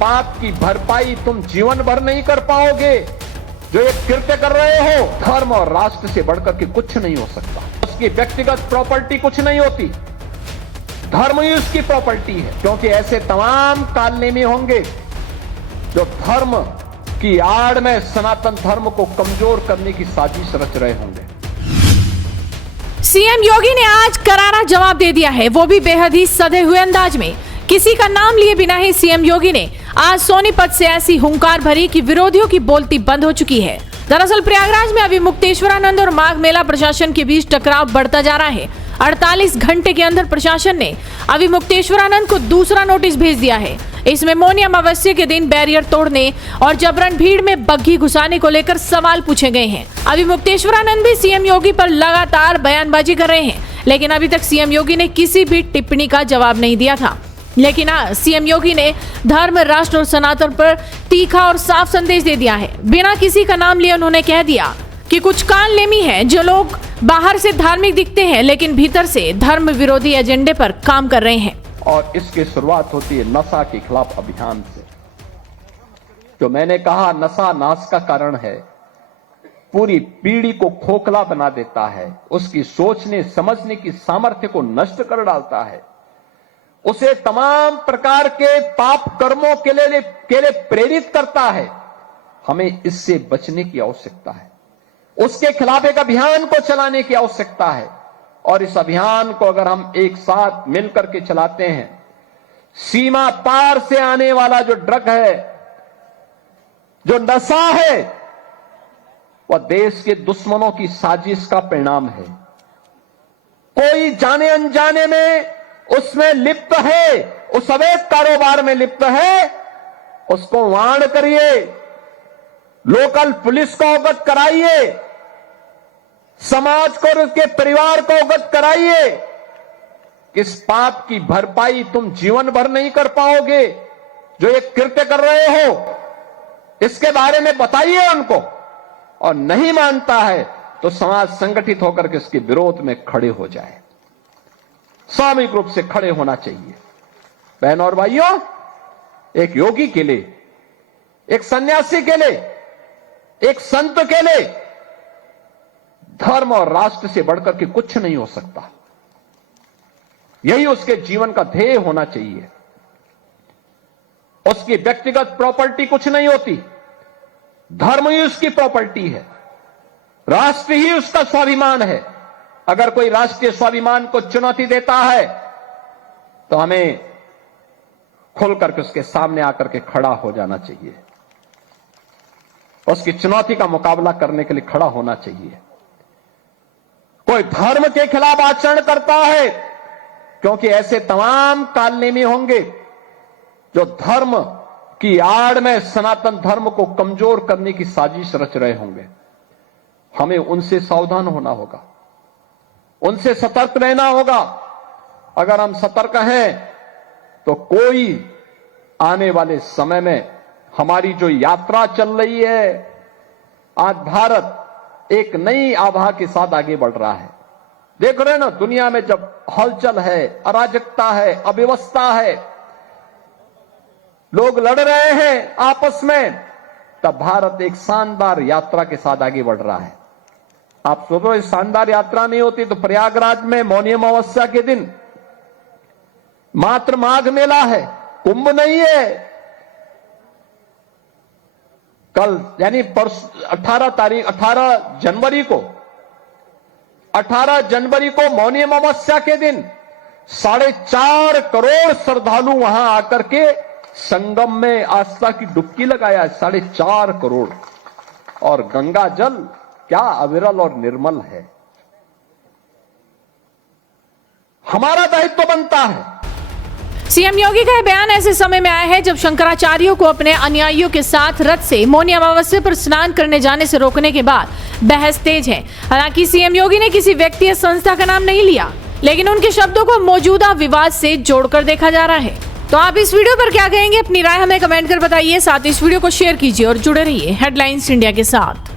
पाप की भरपाई तुम जीवन भर नहीं कर पाओगे। जो एक कृत्य कर रहे हो, धर्म और राष्ट्र से बढ़कर के कुछ नहीं हो सकता। उसकी व्यक्तिगत प्रॉपर्टी कुछ नहीं होती, धर्म ही उसकी प्रॉपर्टी है। क्योंकि ऐसे तमाम कालनेमी होंगे जो धर्म की आड़ में सनातन धर्म को कमजोर करने की साजिश रच रहे होंगे। सीएम योगी ने आज करारा जवाब दे दिया है, वो भी बेहद ही सधे हुए अंदाज में। किसी का नाम लिए बिना ही सीएम योगी ने आज सोनीपत से ऐसी हुंकार भरी कि विरोधियों की बोलती बंद हो चुकी है। दरअसल प्रयागराज में अभी मुक्तेश्वरानंद और माघ मेला प्रशासन के बीच टकराव बढ़ता जा रहा है। 48 घंटे के अंदर प्रशासन ने अभी मुक्तेश्वरानंद को दूसरा नोटिस भेज दिया है। इसमें मौनी अमावस्या के दिन बैरियर तोड़ने और जबरन भीड़ में बग्घी घुसाने को लेकर सवाल पूछे गए हैं। अभी मुक्तेश्वरानंद भी सीएम योगी पर लगातार बयानबाजी कर रहे हैं, लेकिन अभी तक सीएम योगी ने किसी भी टिप्पणी का जवाब नहीं दिया था। लेकिन आज सीएम योगी ने धर्म, राष्ट्र और सनातन पर तीखा और साफ संदेश दे दिया है। बिना किसी का नाम लिए उन्होंने कह दिया कि कुछ कालनेमी हैं जो लोग बाहर से धार्मिक दिखते हैं लेकिन भीतर से धर्म विरोधी एजेंडे पर काम कर रहे हैं। और इसकी शुरुआत होती है नशा के खिलाफ अभियान से। जो मैंने कहा, नशा नाश का कारण है, पूरी पीढ़ी को खोखला बना देता है, उसकी सोचने समझने की सामर्थ्य को नष्ट कर डालता है, उसे तमाम प्रकार के पाप कर्मों के लिए प्रेरित करता है। हमें इससे बचने की आवश्यकता है, उसके खिलाफ एक अभियान को चलाने की आवश्यकता है। और इस अभियान को अगर हम एक साथ मिलकर के चलाते हैं, सीमा पार से आने वाला जो ड्रग है, जो नशा है, वह देश के दुश्मनों की साजिश का परिणाम है। कोई जाने अनजाने में उसमें लिप्त है, उस अवैध कारोबार में लिप्त है, उसको वार्न करिए, लोकल पुलिस को अवगत कराइए, समाज को और उसके परिवार को अवगत कराइए। इस पाप की भरपाई तुम जीवन भर नहीं कर पाओगे। जो एक कृत्य कर रहे हो, इसके बारे में बताइए उनको। और नहीं मानता है तो समाज संगठित होकर के इसके विरोध में खड़े हो जाए। सामूहिक रूप से खड़े होना चाहिए। बहनों और भाइयों, एक योगी के लिए, एक सन्यासी के लिए, एक संत के लिए धर्म और राष्ट्र से बढ़कर के कुछ नहीं हो सकता। यही उसके जीवन का ध्येय होना चाहिए। उसकी व्यक्तिगत प्रॉपर्टी कुछ नहीं होती, धर्म ही उसकी प्रॉपर्टी है, राष्ट्र ही उसका स्वाभिमान है। अगर कोई राष्ट्रीय स्वाभिमान को चुनौती देता है तो हमें खुल करके उसके सामने आकर के खड़ा हो जाना चाहिए, उसकी चुनौती का मुकाबला करने के लिए खड़ा होना चाहिए। कोई धर्म के खिलाफ आचरण करता है, क्योंकि ऐसे तमाम कालनेमी होंगे जो धर्म की आड़ में सनातन धर्म को कमजोर करने की साजिश रच रहे होंगे। हमें उनसे सावधान होना होगा, उनसे सतर्क रहना होगा। अगर हम सतर्क हैं तो कोई आने वाले समय में हमारी जो यात्रा चल रही है, आज भारत एक नई आभा के साथ आगे बढ़ रहा है। देख रहे हैं ना, दुनिया में जब हलचल है, अराजकता है, अव्यवस्था है, लोग लड़ रहे हैं आपस में, तब भारत एक शानदार यात्रा के साथ आगे बढ़ रहा है। आप सोचो, इस शानदार यात्रा नहीं होती तो प्रयागराज में मौनी अमावस्या के दिन मात्र माघ मेला है, कुंभ नहीं है। कल यानी 18 जनवरी को मौनी अमावस्या के दिन 4.5 करोड़ श्रद्धालु वहां आकर के संगम में आस्था की डुबकी लगाया। 4.5 करोड़। और गंगा जल क्या अविरल और निर्मल है। हमारा दायित्व बनता है। सीएम योगी का यह बयान ऐसे समय में आया है जब शंकराचार्यों को अपने अनुयायियों के साथ रथ से मौनी अमावस्या पर स्नान करने जाने से रोकने के बाद बहस तेज है। हालांकि सीएम योगी ने किसी व्यक्ति या संस्था का नाम नहीं लिया, लेकिन उनके शब्दों को मौजूदा विवाद से जोड़कर देखा जा रहा है। तो आप इस वीडियो पर क्या कहेंगे, अपनी राय हमें कमेंट कर बताइए। साथ ही इस वीडियो को शेयर कीजिए और जुड़े रहिए हेडलाइंस इंडिया के साथ।